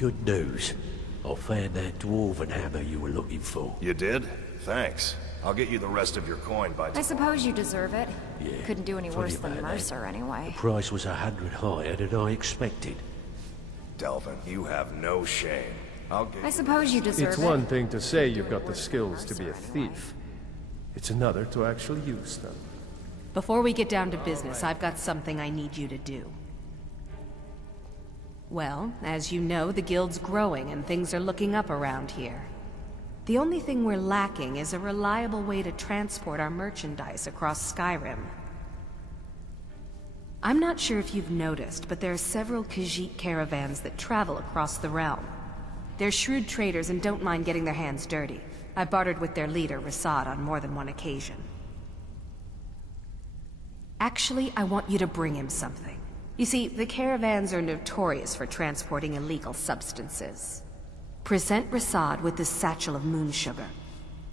good news. I found that dwarven hammer you were looking for. You did? Thanks. I'll get you the rest of your coin by tomorrow. I suppose you deserve it. Yeah, Couldn't do any funny worse than about that. Mercer, anyway. The price was 100 higher than I expected. Delvin, you have no shame. I'll get I suppose you deserve it. It's one thing to say you've got the skills to be a thief. It's another to actually use them. Before we get down to business, I've got something I need you to do. Well, as you know, the guild's growing and things are looking up around here. The only thing we're lacking is a reliable way to transport our merchandise across Skyrim. I'm not sure if you've noticed, but there are several Khajiit caravans that travel across the realm. They're shrewd traders and don't mind getting their hands dirty. I bartered with their leader, Rassad, on more than one occasion. Actually, I want you to bring him something. You see, the caravans are notorious for transporting illegal substances. Present Rassad with this satchel of moon sugar,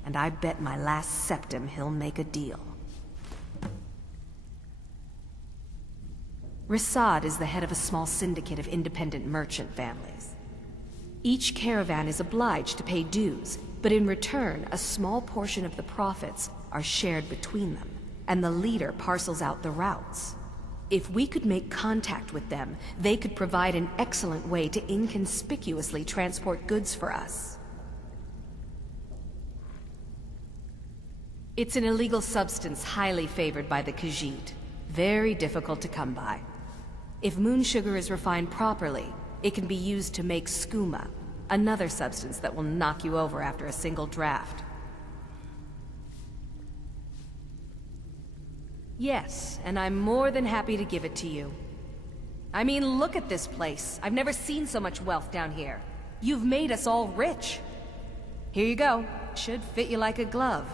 and I bet my last septim he'll make a deal. Rassad is the head of a small syndicate of independent merchant families. Each caravan is obliged to pay dues, but in return, a small portion of the profits are shared between them, and the leader parcels out the routes. If we could make contact with them, they could provide an excellent way to inconspicuously transport goods for us. It's an illegal substance highly favored by the Khajiit. Very difficult to come by. If moon sugar is refined properly, it can be used to make skooma, another substance that will knock you over after a single draft. Yes, and I'm more than happy to give it to you. I mean, look at this place. I've never seen so much wealth down here. You've made us all rich. Here you go. Should fit you like a glove,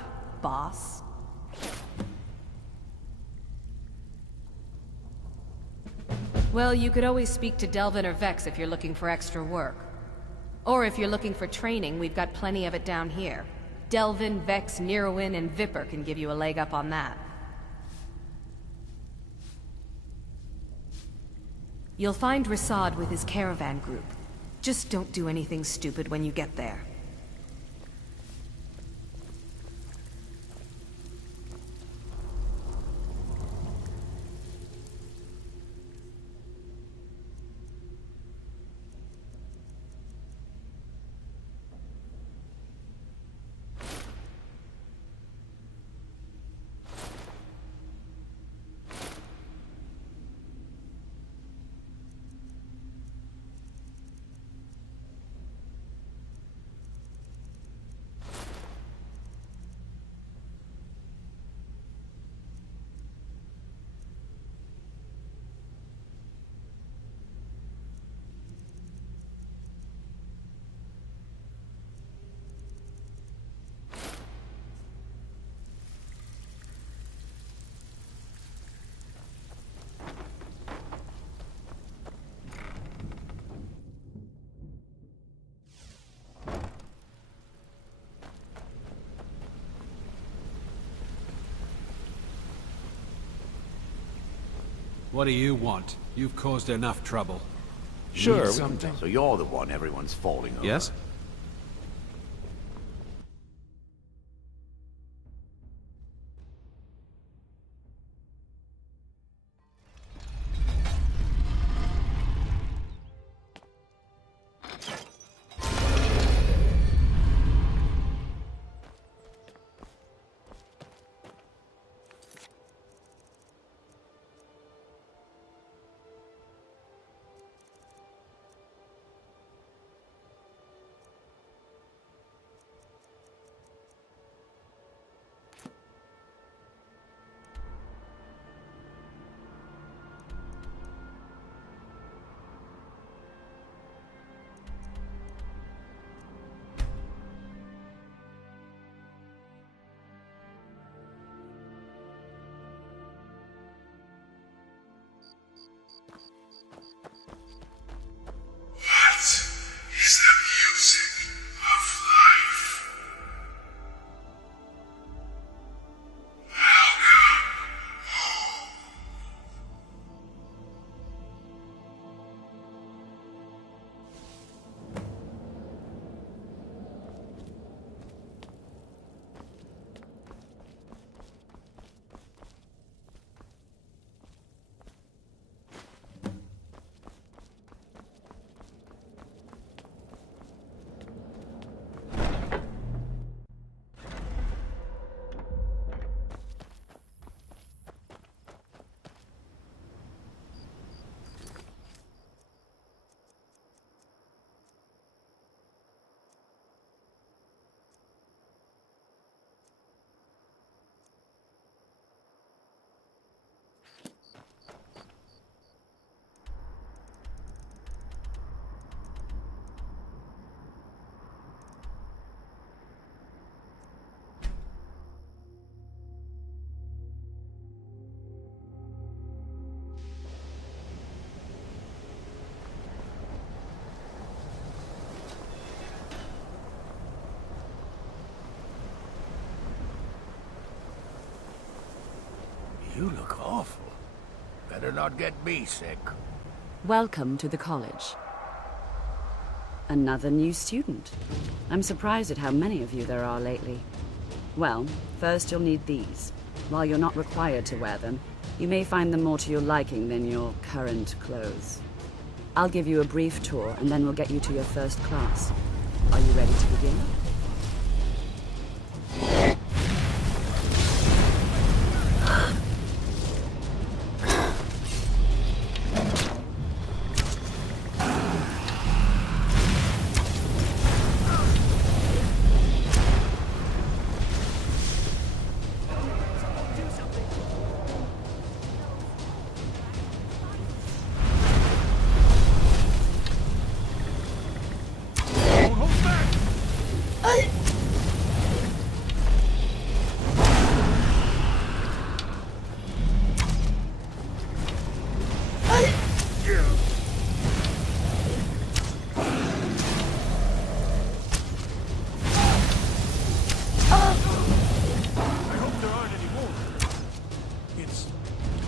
boss. Well, you could always speak to Delvin or Vex if you're looking for extra work. Or if you're looking for training, we've got plenty of it down here. Delvin, Vex, Nirwin, and Vipper can give you a leg up on that. You'll find Rassad with his caravan group. Just don't do anything stupid when you get there. What do you want? You've caused enough trouble. Sure, Something. so you're the one everyone's falling over. Yes? You look awful. Better not get me sick. Welcome to the college. Another new student. I'm surprised at how many of you there are lately. Well, first you'll need these. While you're not required to wear them, you may find them more to your liking than your current clothes. I'll give you a brief tour, and then we'll get you to your first class. Are you ready to begin?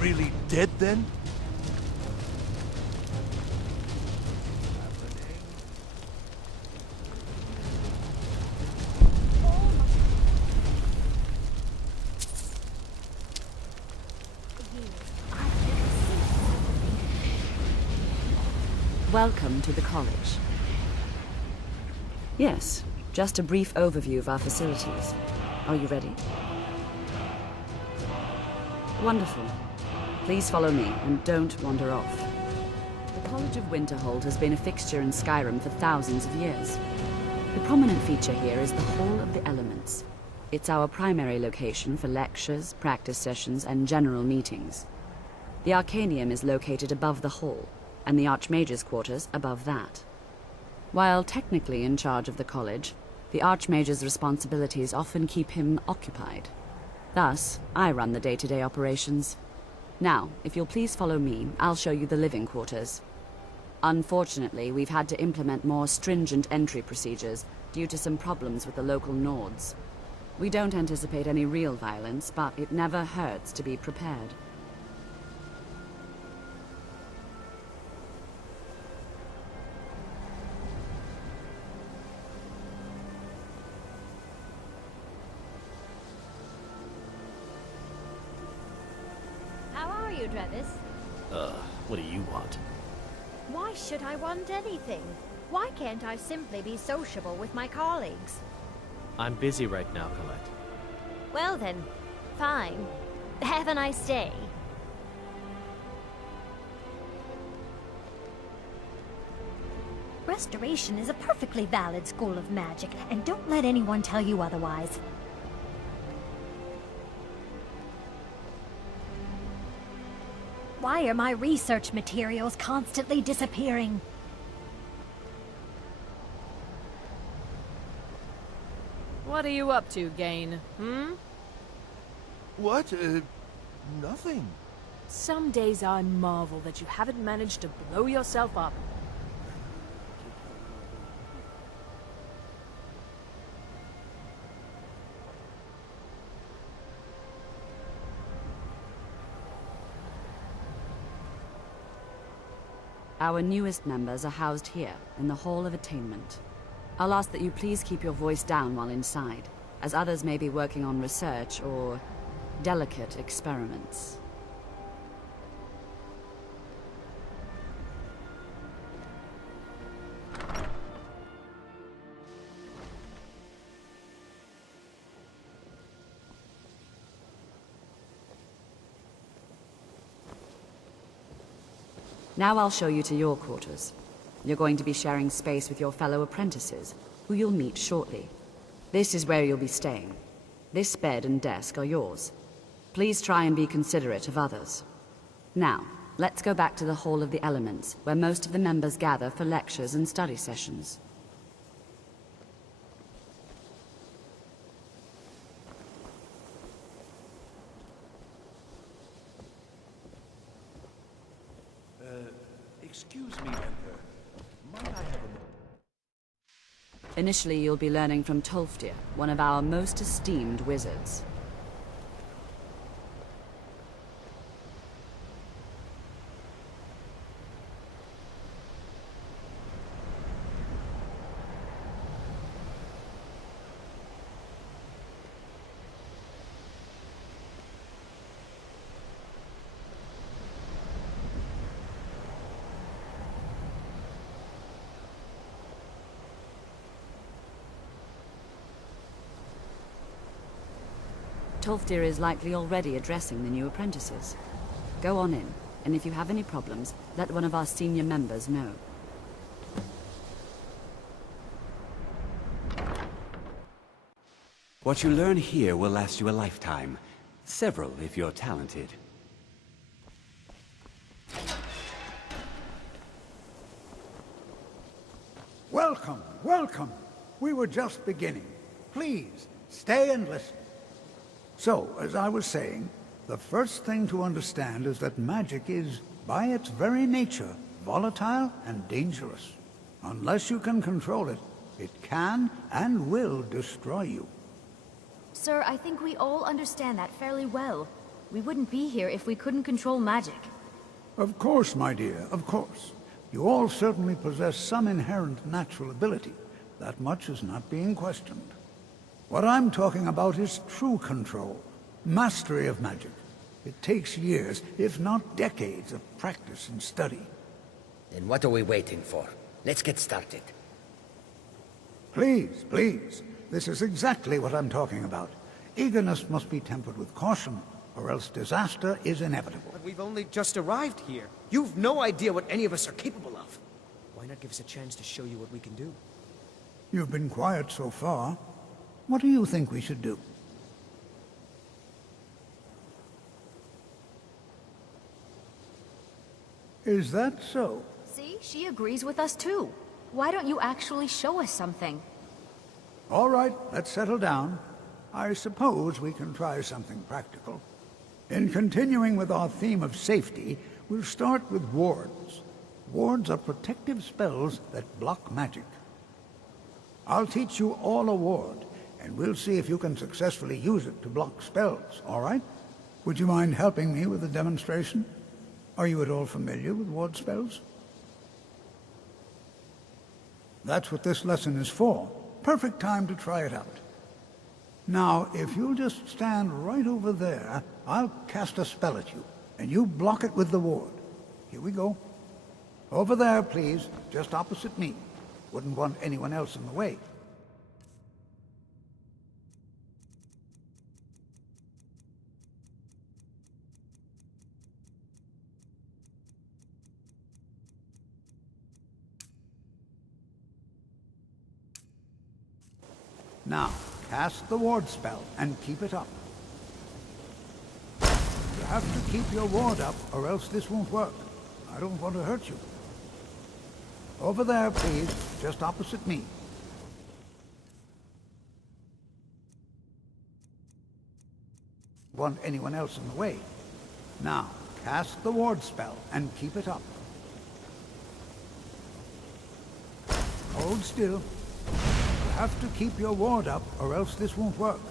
Really dead then? Welcome to the college. Yes, just a brief overview of our facilities. Are you ready? Wonderful. Please follow me, and don't wander off. The College of Winterhold has been a fixture in Skyrim for thousands of years. The prominent feature here is the Hall of the Elements. It's our primary location for lectures, practice sessions, and general meetings. The Arcanium is located above the hall, and the Archmage's quarters above that. While technically in charge of the college, the Archmage's responsibilities often keep him occupied. Thus, I run the day-to-day operations. Now, if you'll please follow me, I'll show you the living quarters. Unfortunately, we've had to implement more stringent entry procedures due to some problems with the local Nords. We don't anticipate any real violence, but it never hurts to be prepared. Travis. What do you want? Why should I want anything? Why can't I simply be sociable with my colleagues? I'm busy right now, Colette. Well then, fine. Have a nice day. Restoration is a perfectly valid school of magic, and don't let anyone tell you otherwise. Why are my research materials constantly disappearing? What are you up to, Gain? What? Nothing. Some days I marvel that you haven't managed to blow yourself up. Our newest members are housed here, in the Hall of Attainment. I'll ask that you please keep your voice down while inside, as others may be working on research or delicate experiments. Now I'll show you to your quarters. You're going to be sharing space with your fellow apprentices, who you'll meet shortly. This is where you'll be staying. This bed and desk are yours. Please try and be considerate of others. Now, let's go back to the Hall of the Elements, where most of the members gather for lectures and study sessions. Excuse me, Emperor. Might I have a... Initially, you'll be learning from Tolfdir, one of our most esteemed wizards. Tolfdir is likely already addressing the new apprentices. Go on in, and if you have any problems, let one of our senior members know. What you learn here will last you a lifetime. Several, if you're talented. Welcome, welcome. We were just beginning. Please, stay and listen. So, as I was saying, the first thing to understand is that magic is, by its very nature, volatile and dangerous. Unless you can control it, it can and will destroy you. Sir, I think we all understand that fairly well. We wouldn't be here if we couldn't control magic. Of course, my dear, of course. You all certainly possess some inherent natural ability. That much is not being questioned. What I'm talking about is true control, mastery of magic. It takes years, if not decades, of practice and study. Then what are we waiting for? Let's get started. Please, please. This is exactly what I'm talking about. Eagerness must be tempered with caution, or else disaster is inevitable. But we've only just arrived here. You've no idea what any of us are capable of. Why not give us a chance to show you what we can do? You've been quiet so far. What do you think we should do? Is that so? See, she agrees with us too. Why don't you actually show us something? All right, let's settle down. I suppose we can try something practical. In continuing with our theme of safety, we'll start with wards. Wards are protective spells that block magic. I'll teach you all a ward, and we'll see if you can successfully use it to block spells, all right? Would you mind helping me with the demonstration? Are you at all familiar with ward spells? That's what this lesson is for. Perfect time to try it out. Now, if you'll just stand right over there, I'll cast a spell at you, and you block it with the ward. Here we go. Over there, please, just opposite me. Wouldn't want anyone else in the way. Now, cast the ward spell and keep it up. You have to keep your ward up, or else this won't work. I don't want to hurt you. Over there, please, just opposite me. Want anyone else in the way. Now, cast the ward spell and keep it up. Hold still. You have to keep your ward up, or else this won't work.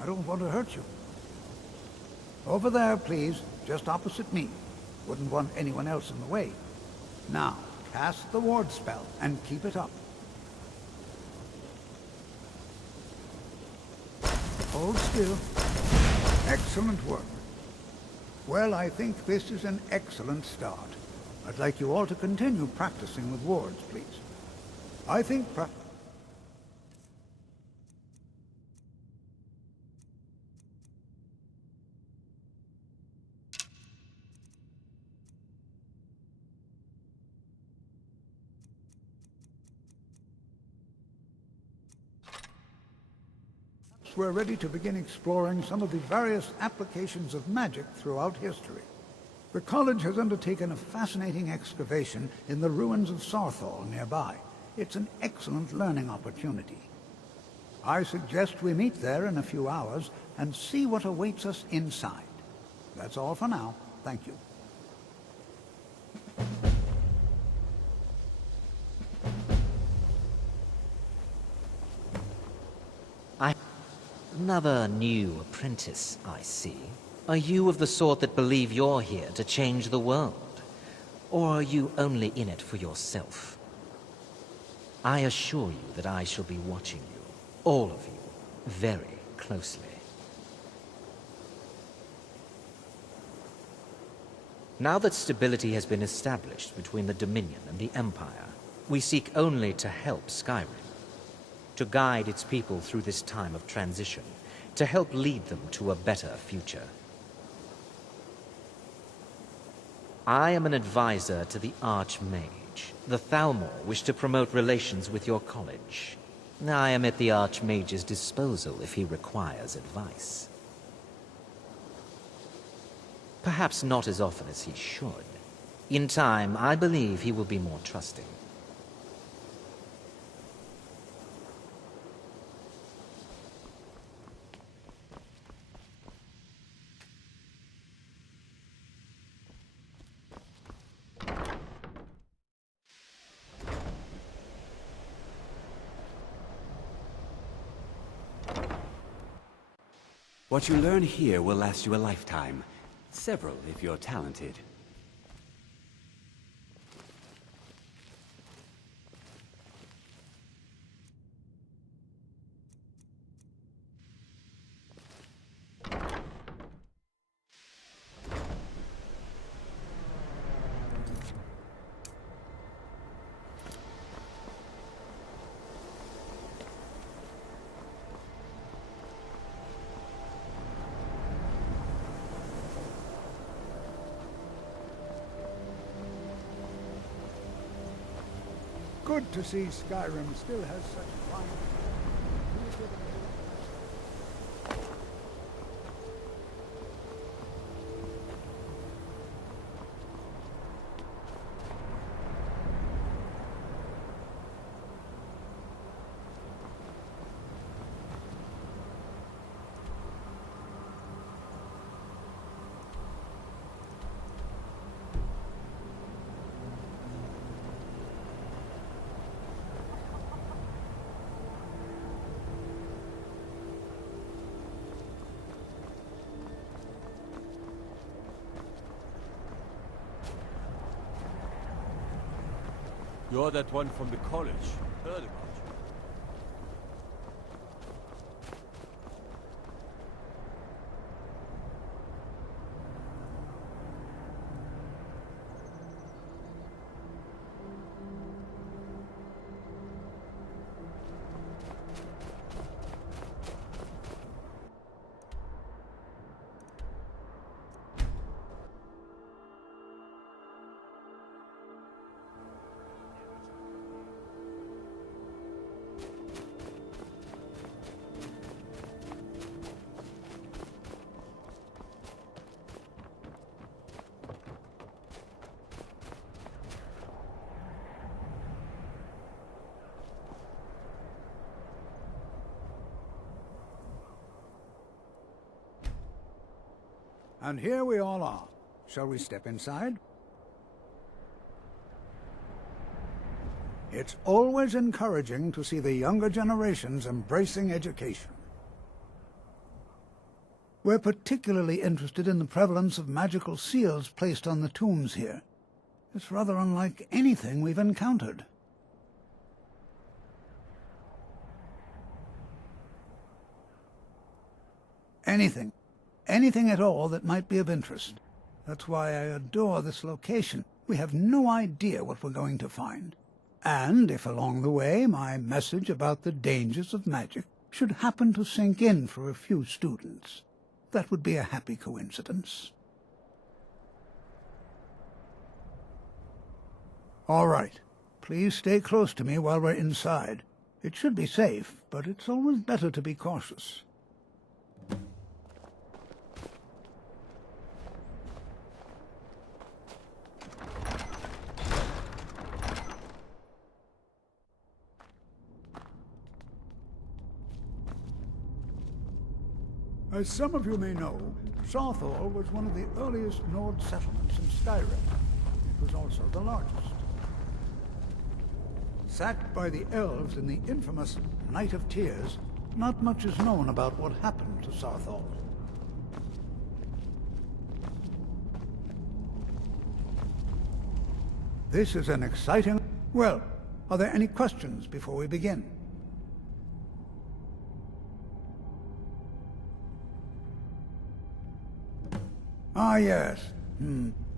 I don't want to hurt you. Over there, please, just opposite me. Wouldn't want anyone else in the way. Now, cast the ward spell and keep it up. Hold still. Excellent work. Well, I think this is an excellent start. I'd like you all to continue practicing with wards, please. I think we're ready to begin exploring some of the various applications of magic throughout history. The college has undertaken a fascinating excavation in the ruins of Sarthal nearby. It's an excellent learning opportunity. I suggest we meet there in a few hours and see what awaits us inside. That's all for now. Thank you. Another new apprentice, I see. Are you of the sort that believe you're here to change the world? Or are you only in it for yourself? I assure you that I shall be watching you, all of you, very closely. Now that stability has been established between the Dominion and the Empire, we seek only to help Skyrim, to guide its people through this time of transition, to help lead them to a better future. I am an advisor to the Archmage. The Thalmor wish to promote relations with your college. I am at the Archmage's disposal if he requires advice. Perhaps not as often as he should. In time, I believe he will be more trusting. What you learn here will last you a lifetime. Several, if you're talented. Good to see Skyrim still has such fine... You're that one from the college. Heard about you. And here we all are. Shall we step inside? It's always encouraging to see the younger generations embracing education. We're particularly interested in the prevalence of magical seals placed on the tombs here. It's rather unlike anything we've encountered. Anything at all that might be of interest. That's why I adore this location. We have no idea what we're going to find. And if along the way my message about the dangers of magic should happen to sink in for a few students, that would be a happy coincidence. All right. Please stay close to me while we're inside. It should be safe, but it's always better to be cautious. As some of you may know, Sarthal was one of the earliest Nord settlements in Skyrim. It was also the largest. Sacked by the elves in the infamous Night of Tears, not much is known about what happened to Sarthal. This is an exciting... Well, are there any questions before we begin? Ah, yes.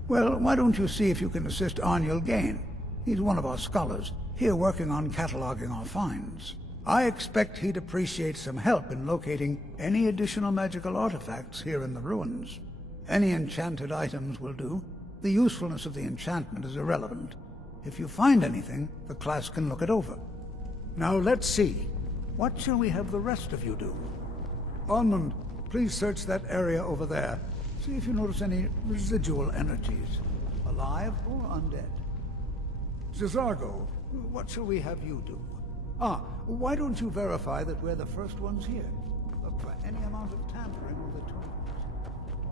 Well, why don't you see if you can assist Arniel Gain? He's one of our scholars, here working on cataloging our finds. I expect he'd appreciate some help in locating any additional magical artifacts here in the ruins. Any enchanted items will do. The usefulness of the enchantment is irrelevant. If you find anything, the class can look it over. Now let's see. What shall we have the rest of you do? Ormond, please search that area over there. See if you notice any residual energies, alive or undead. Zizargo, what shall we have you do? Why don't you verify that we're the first ones here? Look for any amount of tampering with the terminals.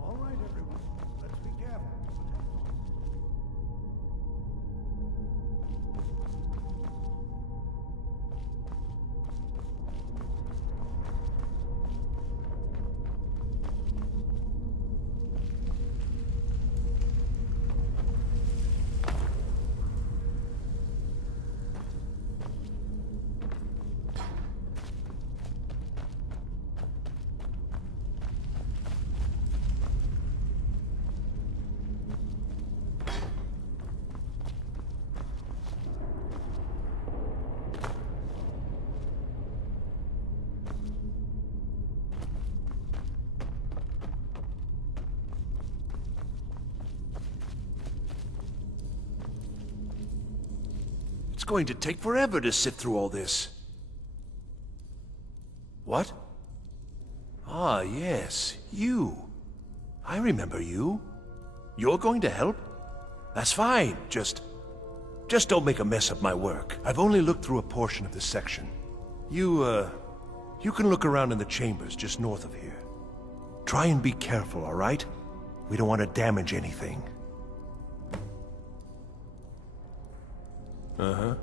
All right, everyone. Let's be careful. It's going to take forever to sift through all this. What? Ah, yes, you. I remember you. You're going to help? That's fine, just don't make a mess of my work. I've only looked through a portion of this section. You can look around in the chambers just north of here. Try and be careful, all right? We don't want to damage anything. Uh-huh.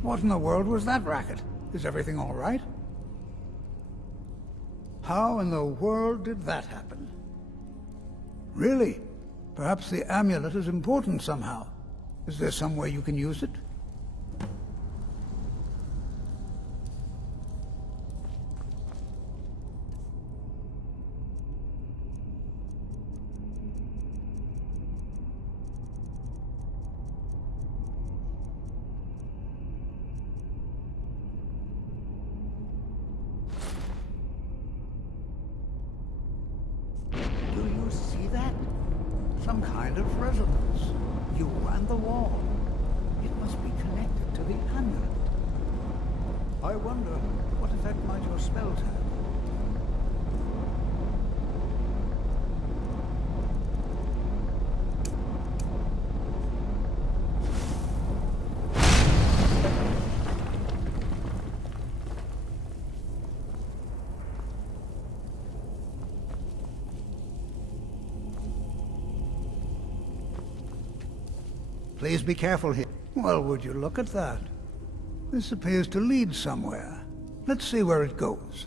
What in the world was that racket? Is everything all right? How in the world did that happen? Really? Perhaps the amulet is important somehow. Is there some way you can use it? Some kind of resonance. You and the wall. It must be connected to the amulet. I wonder, what effect might your spells have? Please be careful here. Well, would you look at that? This appears to lead somewhere. Let's see where it goes.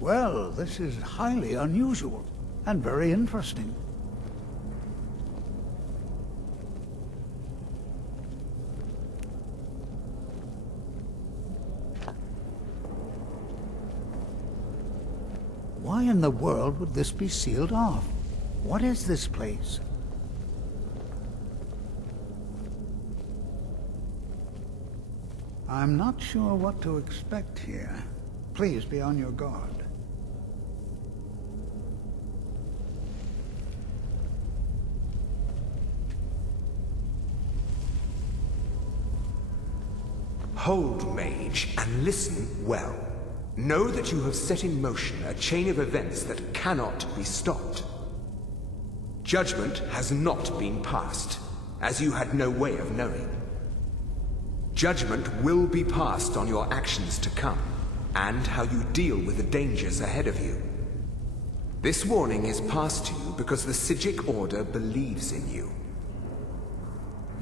Well, this is highly unusual and very interesting. Why in the world would this be sealed off? What is this place? I'm not sure what to expect here. Please be on your guard. Hold, mage, and listen well. Know that you have set in motion a chain of events that cannot be stopped. Judgment has not been passed, as you had no way of knowing. Judgment will be passed on your actions to come. and how you deal with the dangers ahead of you. This warning is passed to you because the Psijic Order believes in you.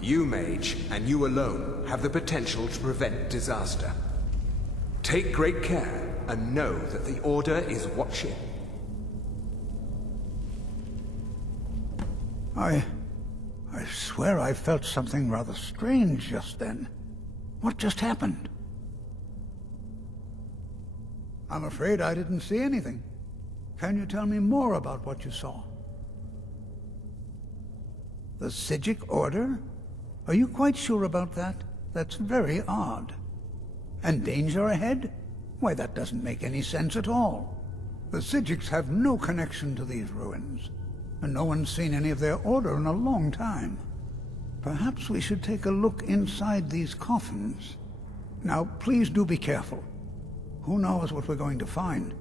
You, Mage, and you alone, have the potential to prevent disaster. Take great care, and know that the Order is watching. I swear I felt something rather strange just then. What just happened? I'm afraid I didn't see anything. Can you tell me more about what you saw? The Psijic Order? Are you quite sure about that? That's very odd. And danger ahead? Why, that doesn't make any sense at all. The Psijics have no connection to these ruins, and no one's seen any of their order in a long time. Perhaps we should take a look inside these coffins. Now, please do be careful. Who knows what we're going to find?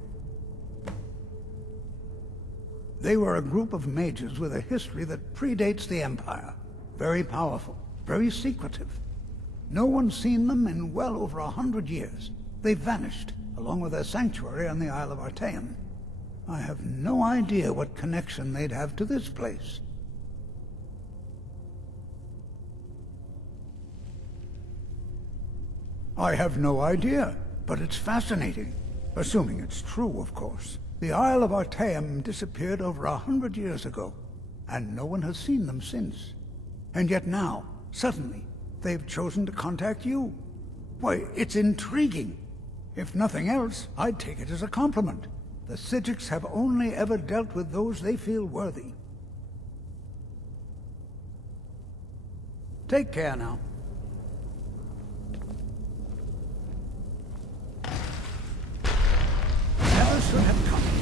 They were a group of mages with a history that predates the Empire. Very powerful, very secretive. No one's seen them in well over 100 years. They vanished, along with their sanctuary on the Isle of Artaeum. I have no idea what connection they'd have to this place. I have no idea, but it's fascinating. Assuming it's true, of course. The Isle of Artaeum disappeared over 100 years ago, and no one has seen them since. And yet now, suddenly, they've chosen to contact you. Why, it's intriguing. If nothing else, I'd take it as a compliment. The Psijics have only ever dealt with those they feel worthy. Take care now. Never should have come here.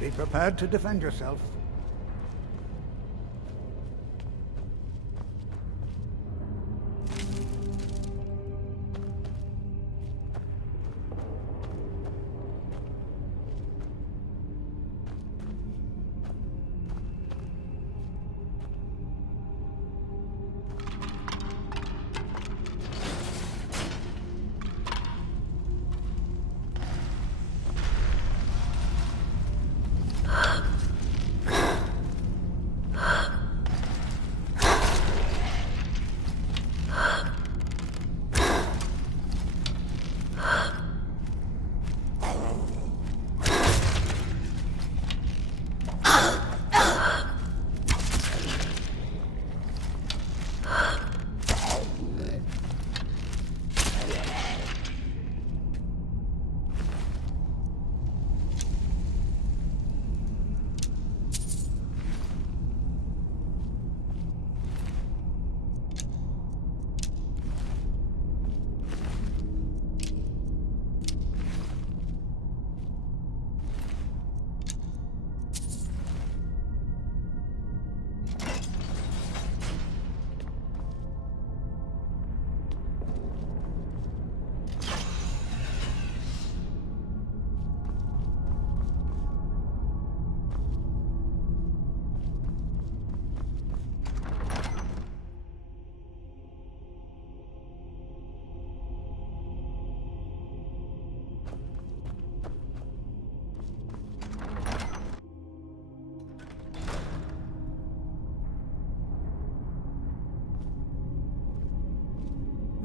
Be prepared to defend yourself.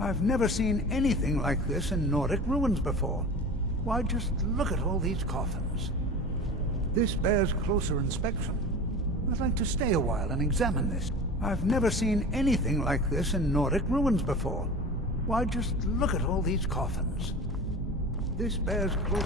I've never seen anything like this in Nordic ruins before. Why, just look at all these coffins. This bears closer inspection. I'd like to stay a while and examine this. I've never seen anything like this in Nordic ruins before. Why, just look at all these coffins. This bears close...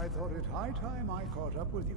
I thought it high time I caught up with you.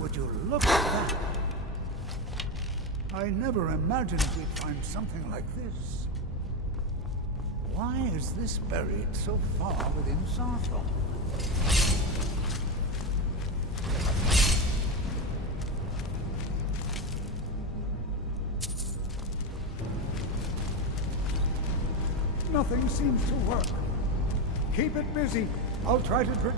Would you look at that? I never imagined we'd find something like this. Why is this buried so far within Sarthon? Nothing seems to work. Keep it busy. I'll try to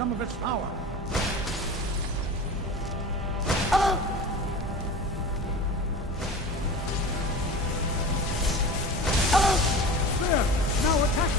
some of its power. There! Now attack!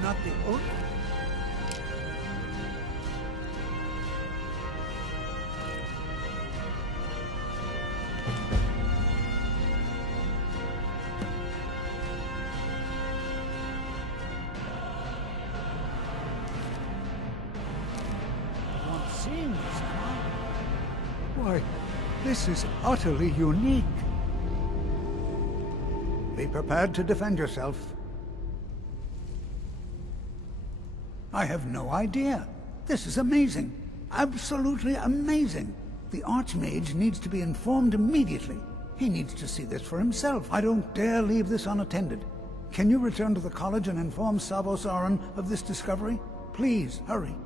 Not the only. Not seeing this, am I? Why, this is utterly unique. Be prepared to defend yourself. I have no idea. This is amazing. Absolutely amazing. The Archmage needs to be informed immediately. He needs to see this for himself. I don't dare leave this unattended. Can you return to the college and inform Savos Aran of this discovery? Please, hurry.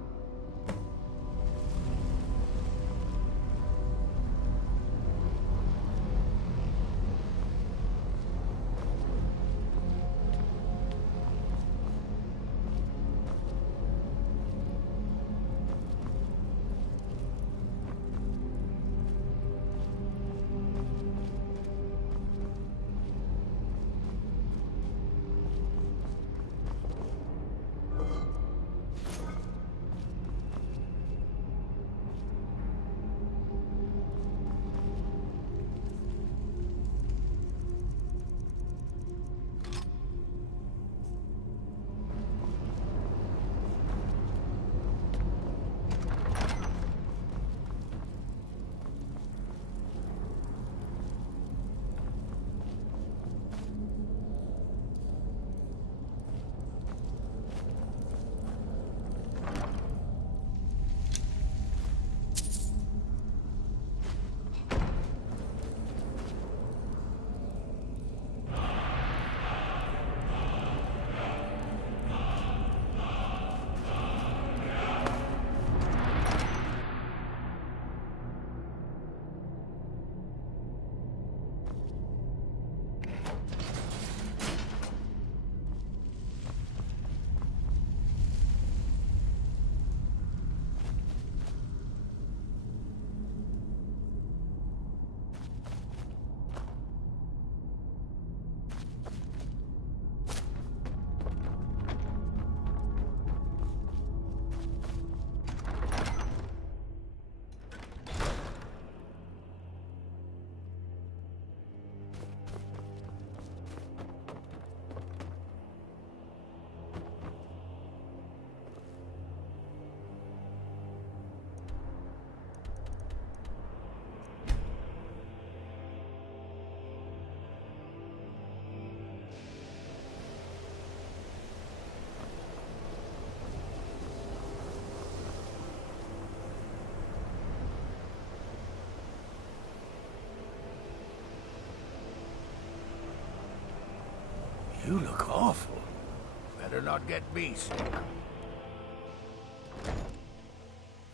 Better not get me sick.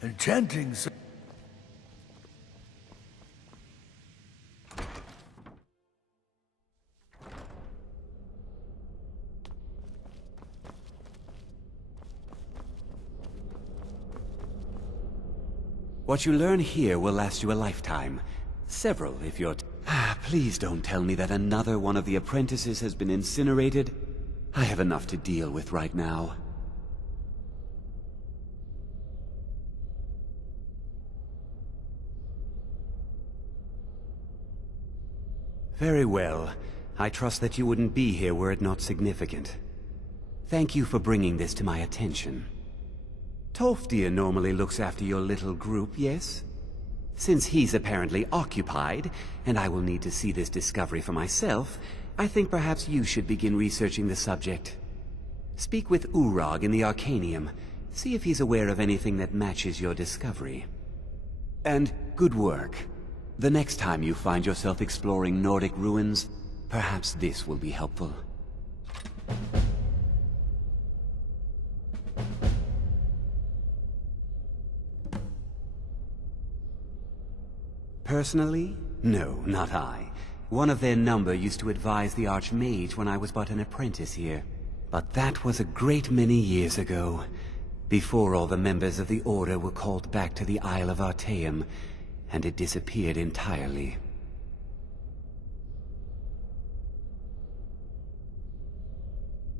Enchanting. What you learn here will last you a lifetime. Several, if you're... Please don't tell me that another one of the apprentices has been incinerated. I have enough to deal with right now. Very well. I trust that you wouldn't be here were it not significant. Thank you for bringing this to my attention. Tolfdir normally looks after your little group, yes? Since he's apparently occupied, and I will need to see this discovery for myself, I think perhaps you should begin researching the subject. Speak with Urag in the Arcanium. See if he's aware of anything that matches your discovery. And good work. The next time you find yourself exploring Nordic ruins, perhaps this will be helpful. Personally? No, not I. One of their number used to advise the Archmage when I was but an apprentice here. But that was a great many years ago, before all the members of the Order were called back to the Isle of Artaeum, and it disappeared entirely.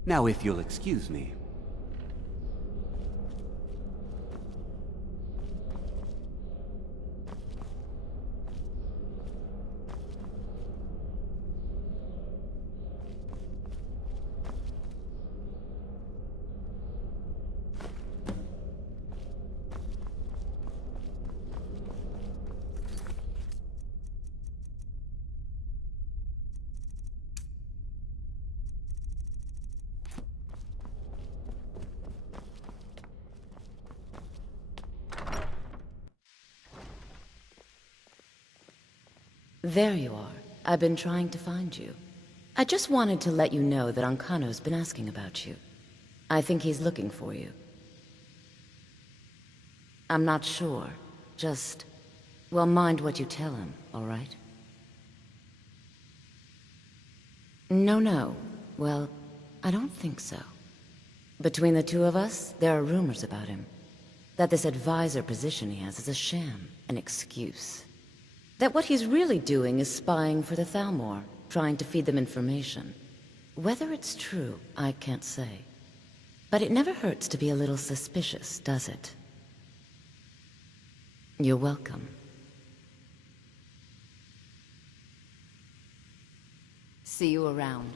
Now, if you'll excuse me. There you are. I've been trying to find you. I just wanted to let you know that Ancano's been asking about you. I think he's looking for you. I'm not sure. Just... well, mind what you tell him, all right? No. Well, I don't think so. Between the two of us, there are rumors about him. That this advisor position he has is a sham, an excuse. That what he's really doing is spying for the Thalmor, trying to feed them information. Whether it's true, I can't say. But it never hurts to be a little suspicious, does it? You're welcome. See you around.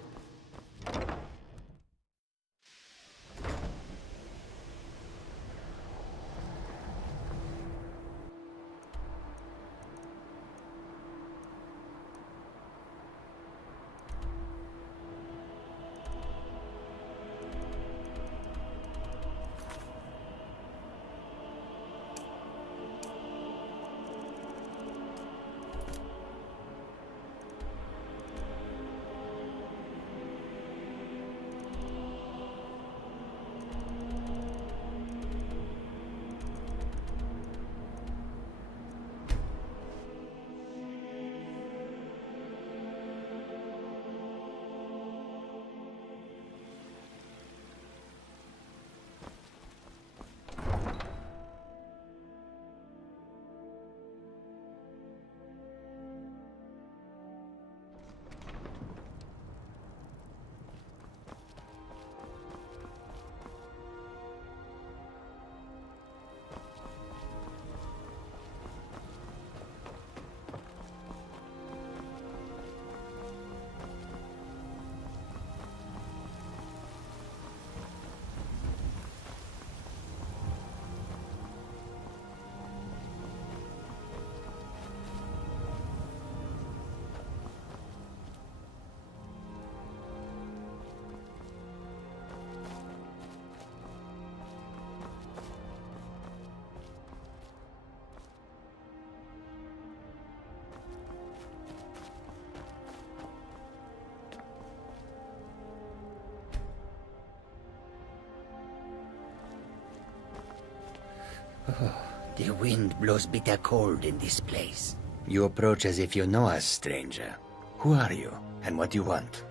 The wind blows bitter cold in this place. You approach as if you know us, stranger. Who are you, and what do you want?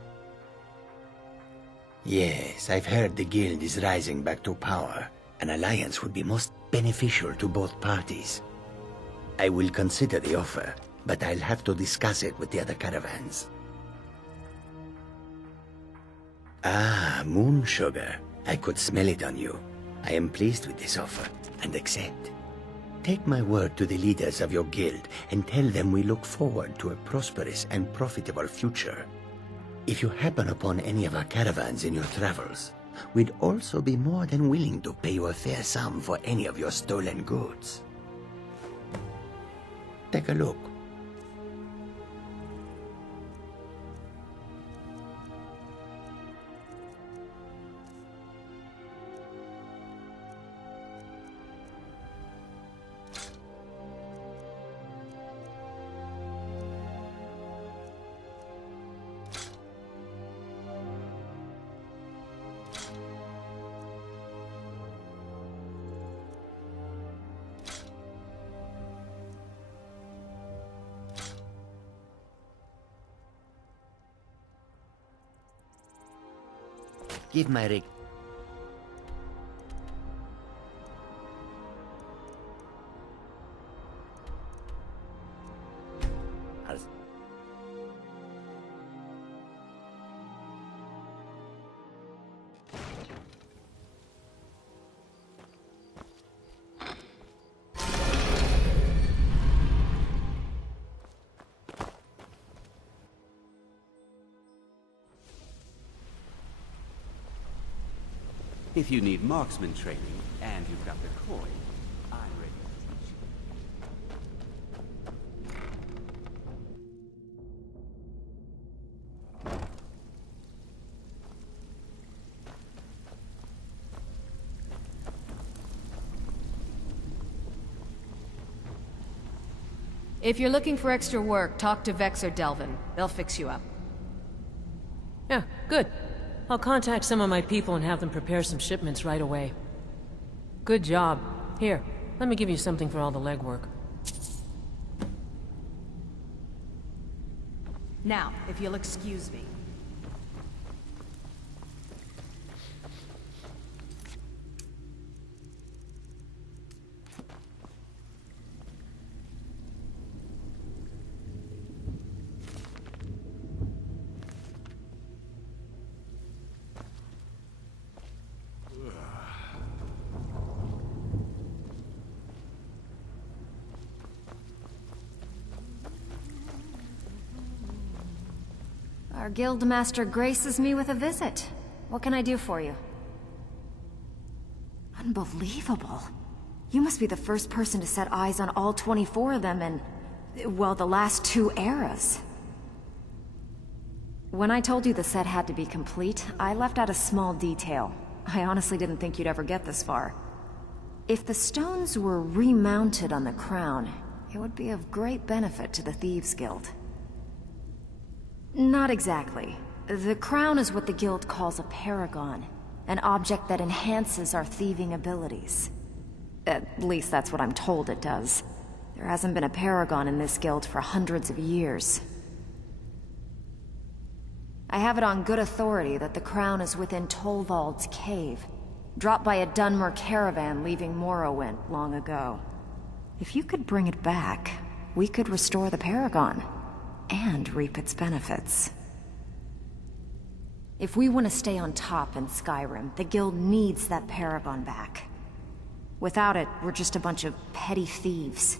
Yes, I've heard the guild is rising back to power. An alliance would be most beneficial to both parties. I will consider the offer, but I'll have to discuss it with the other caravans. Ah, moon sugar. I could smell it on you. I am pleased with this offer, and accept. Take my word to the leaders of your guild, and tell them we look forward to a prosperous and profitable future. If you happen upon any of our caravans in your travels, we'd also be more than willing to pay you a fair sum for any of your stolen goods. Take a look. Give my rig. If you need marksman training, and you've got the coin, I'm ready to teach you. If you're looking for extra work, talk to Vex or Delvin. They'll fix you up. Yeah, good. I'll contact some of my people and have them prepare some shipments right away. Good job. Here, let me give you something for all the legwork. Now, if you'll excuse me. Our guildmaster graces me with a visit. What can I do for you? Unbelievable. You must be the first person to set eyes on all 24 of them in, well, the last 2 eras. When I told you the set had to be complete, I left out a small detail. I honestly didn't think you'd ever get this far. If the stones were remounted on the crown, it would be of great benefit to the Thieves' Guild. Not exactly. The crown is what the guild calls a paragon, an object that enhances our thieving abilities. At least that's what I'm told it does. There hasn't been a paragon in this guild for hundreds of years. I have it on good authority that the crown is within Tolvald's cave, dropped by a Dunmer caravan leaving Morrowind long ago. If you could bring it back, we could restore the paragon and reap its benefits. If we want to stay on top in Skyrim, the guild needs that paragon back. Without it, we're just a bunch of petty thieves.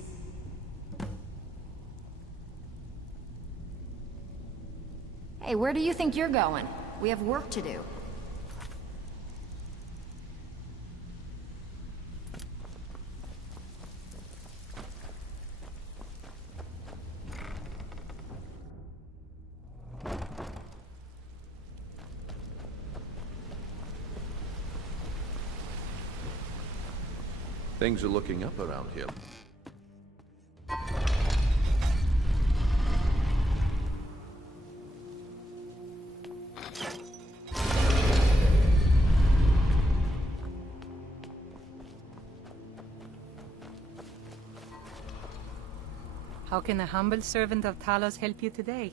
Hey, where do you think you're going? We have work to do. Things are looking up around here. How can a humble servant of Talos help you today?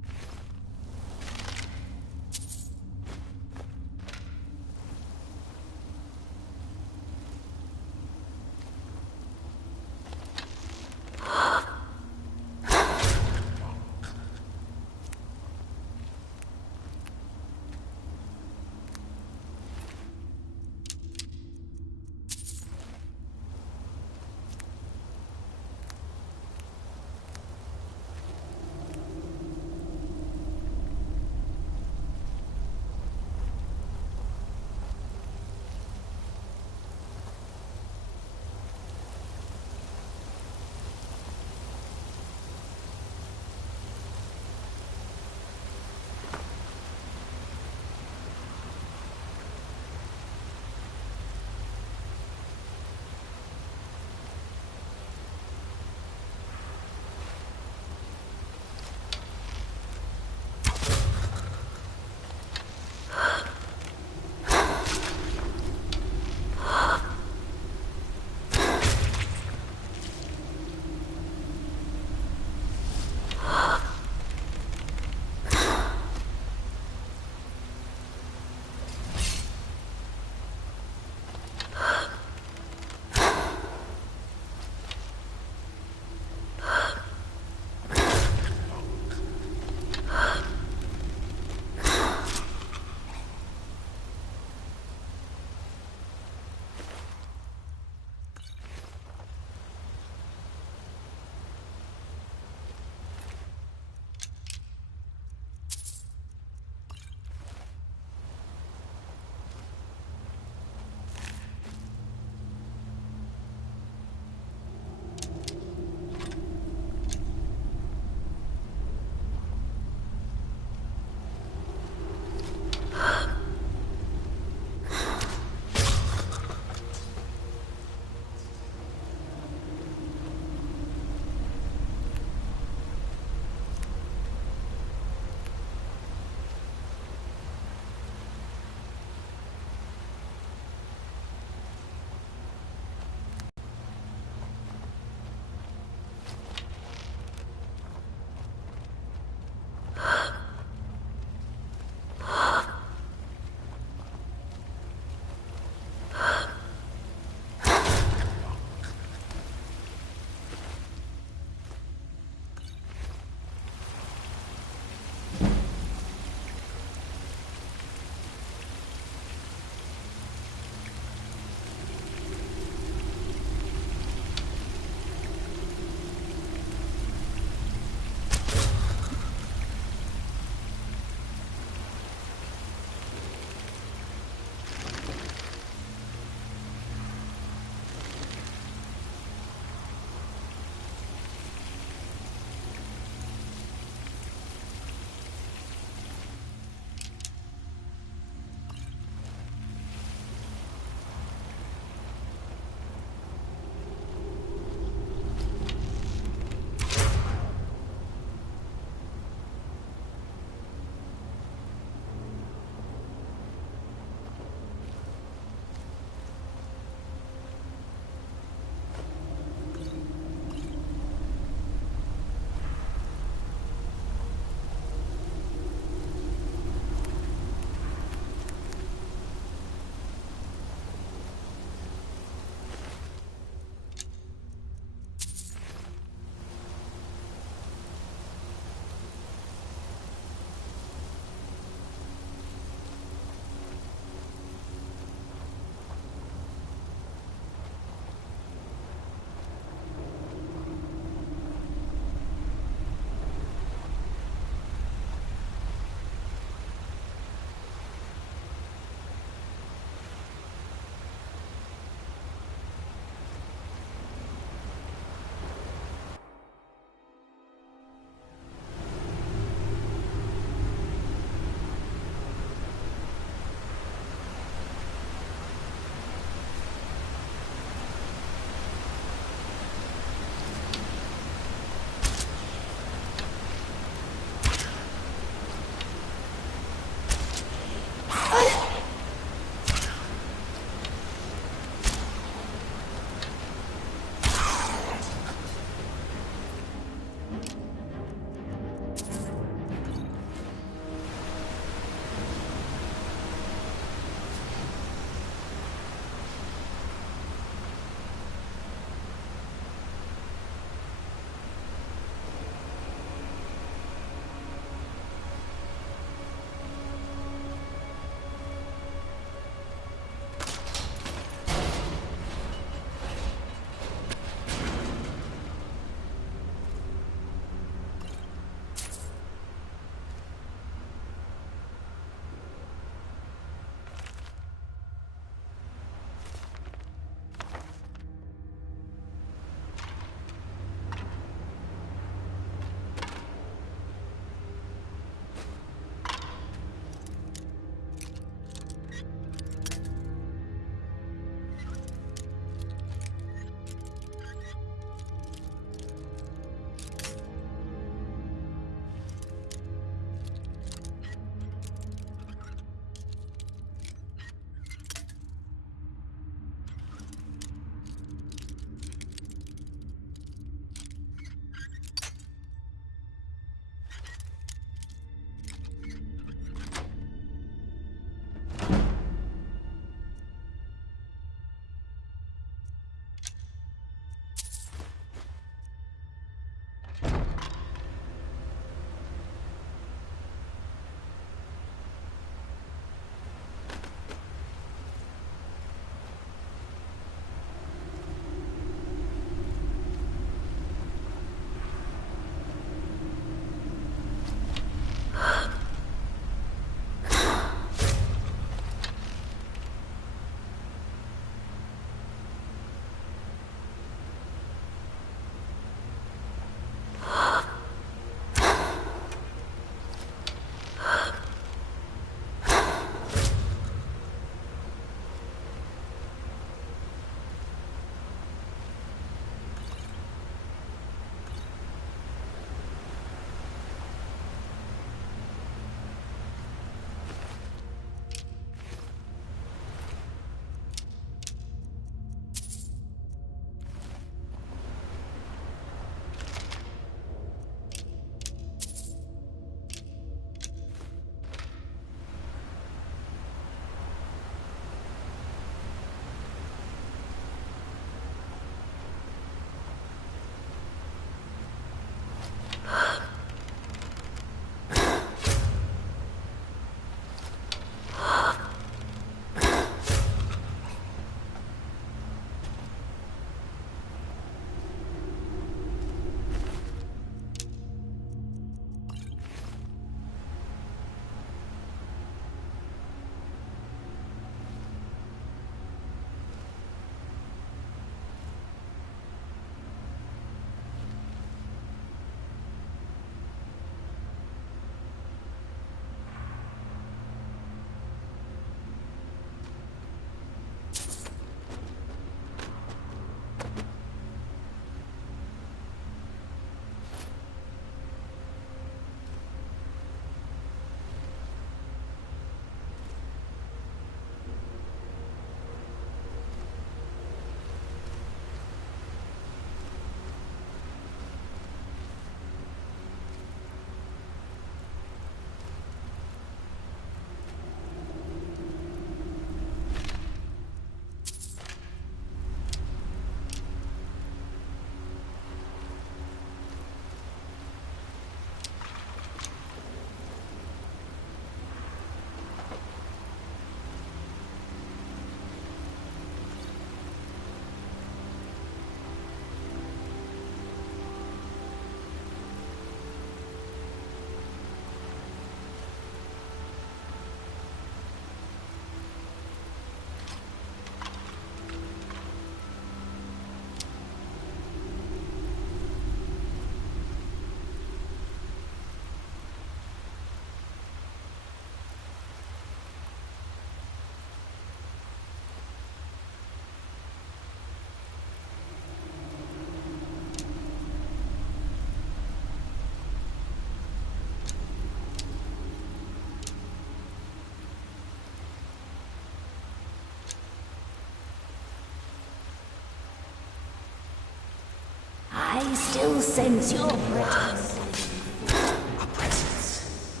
I still sense your presence. A presence.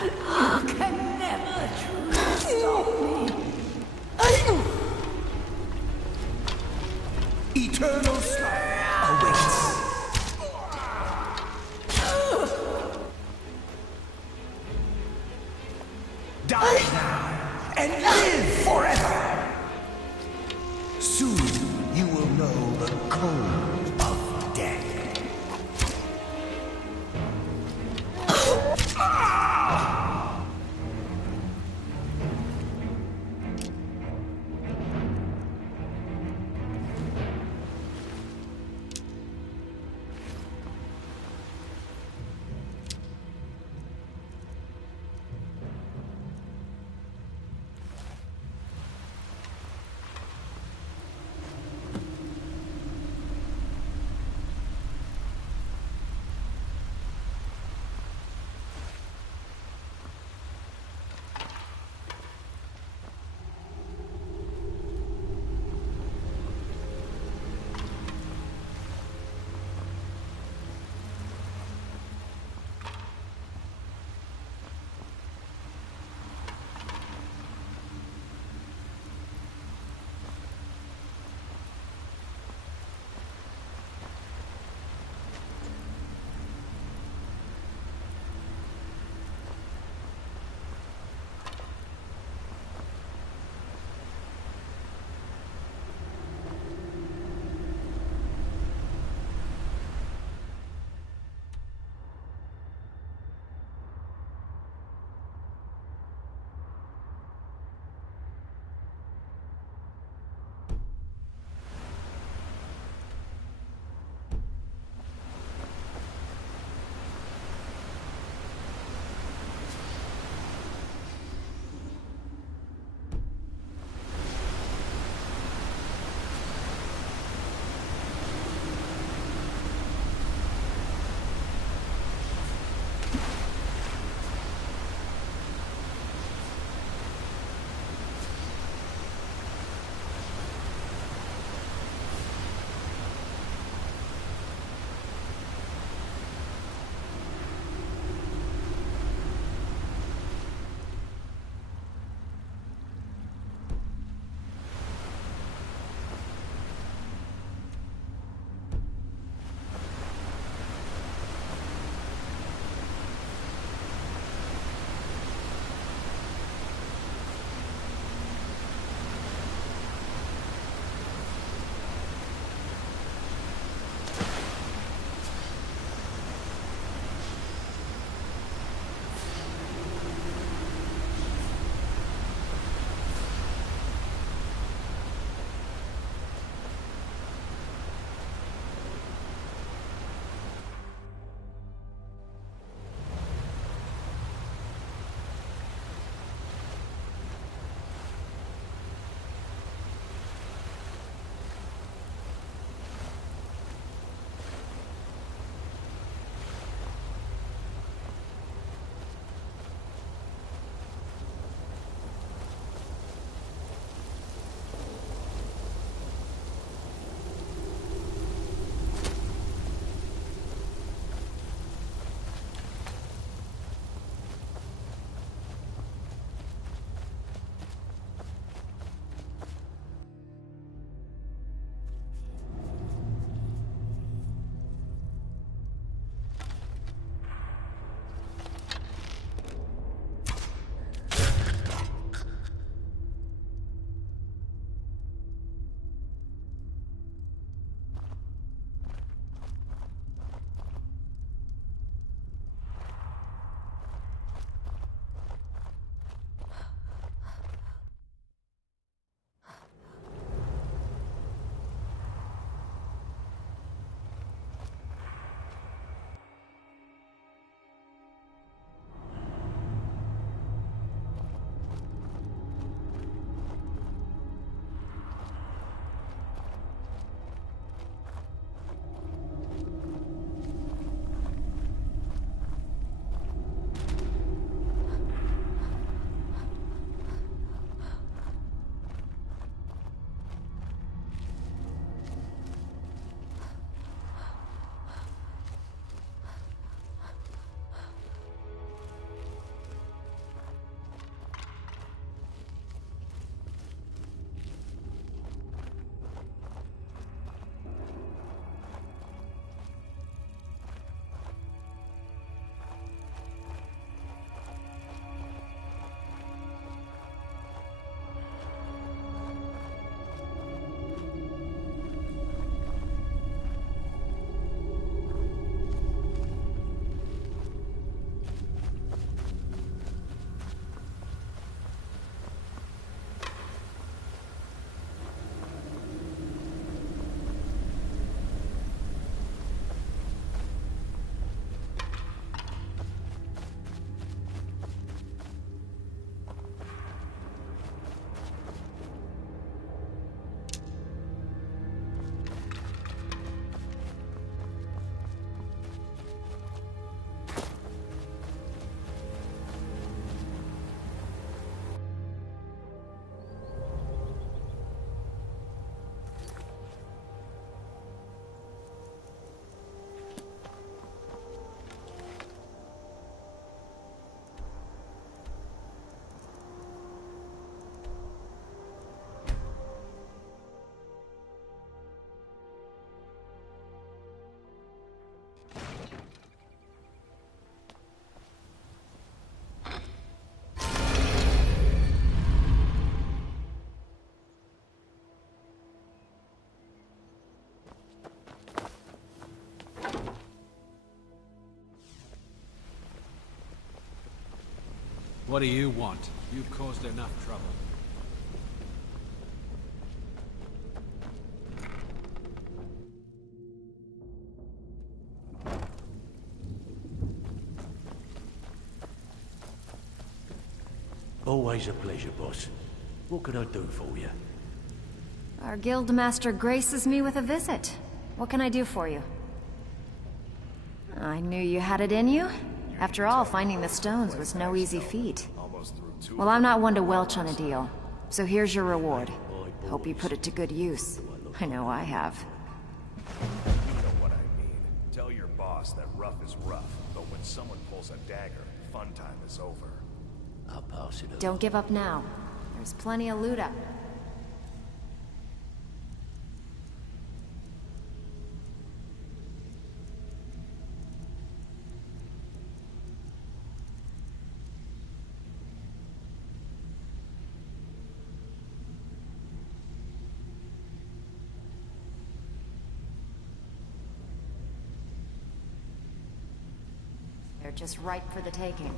You can never truly stop me. Eternal slaughter awaits. Die now and live forever. Soon you will know the cold of death. What do you want? You've caused enough trouble. Always a pleasure, boss. What can I do for you? Our guild master graces me with a visit. What can I do for you? I knew you had it in you. After all, finding the stones was no easy feat. Well, I'm not one to welch on a deal, so here's your reward. Hope you put it to good use. I know I have. You know what I mean. Tell your boss that rough is rough, but when someone pulls a dagger, fun time is over. I'll pass it over. Don't give up now. There's plenty of loot up. They're just ripe for the taking.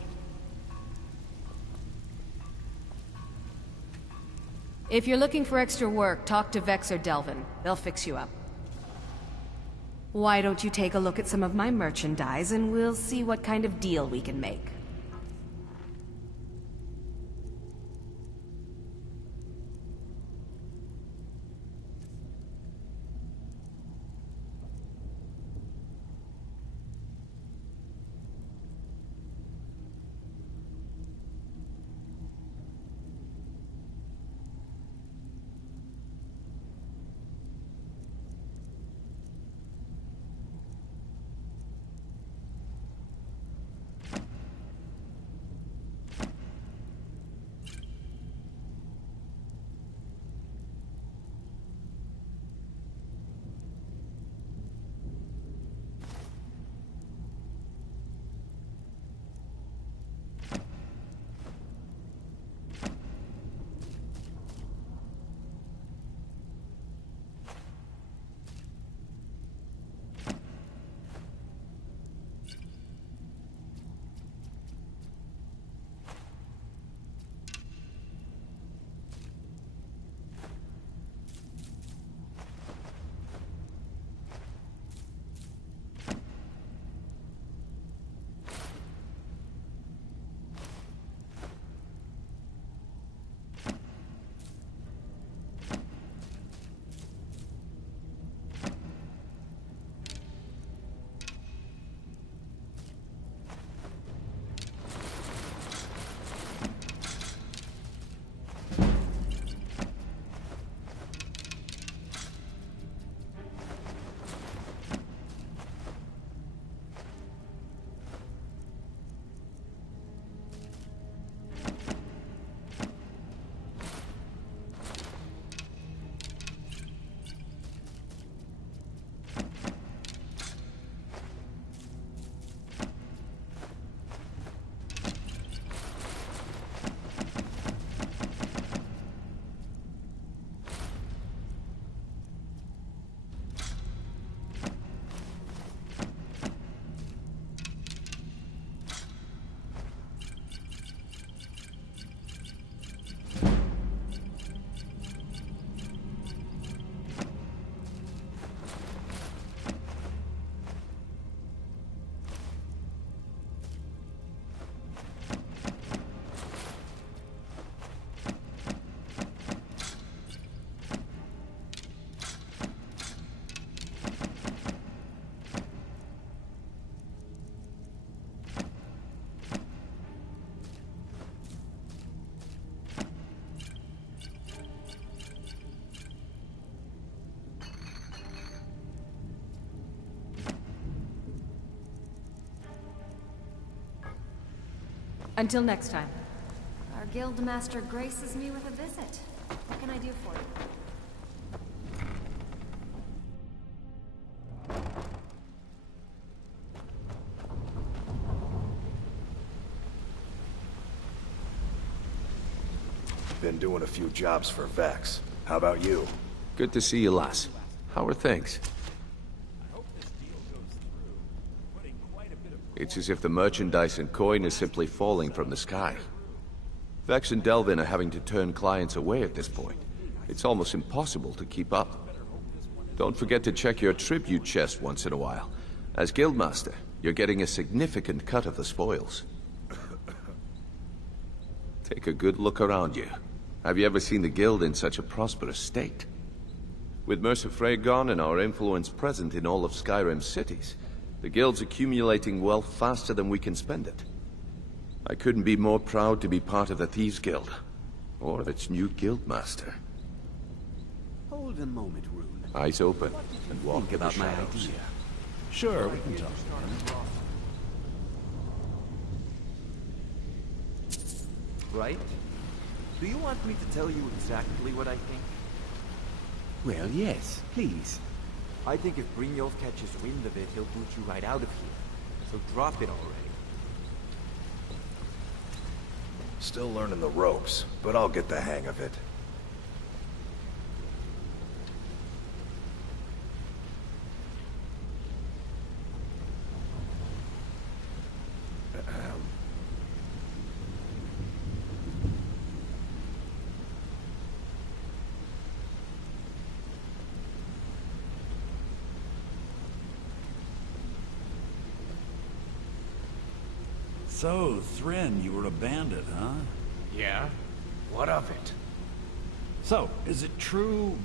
If you're looking for extra work, talk to Vex or Delvin. They'll fix you up. Why don't you take a look at some of my merchandise and we'll see what kind of deal we can make. Until next time. Our guild master graces me with a visit. What can I do for you? Been doing a few jobs for Vex. How about you? Good to see you, lass. How are things? Putting quite a bit of It's as if the merchandise and coin is simply falling from the sky. Vex and Delvin are having to turn clients away at this point. It's almost impossible to keep up. Don't forget to check your tribute chest once in a while. As Guildmaster, you're getting a significant cut of the spoils. Take a good look around you. Have you ever seen the Guild in such a prosperous state? With Mercer Frey gone and our influence present in all of Skyrim's cities, the Guild's accumulating wealth faster than we can spend it. I couldn't be more proud to be part of the Thieves Guild, or its new Guildmaster. Hold a moment, Rune. Eyes open and walk Think about my idea. Sure, we can talk. Right? Do you want me to tell you exactly what I think? Well, yes, please. I think if Brynjolf catches wind of it, he'll boot you right out of here. So drop it already. Still learning the ropes, but I'll get the hang of it. So, Thryn, you were a bandit, huh? Yeah? What of it? So, is it true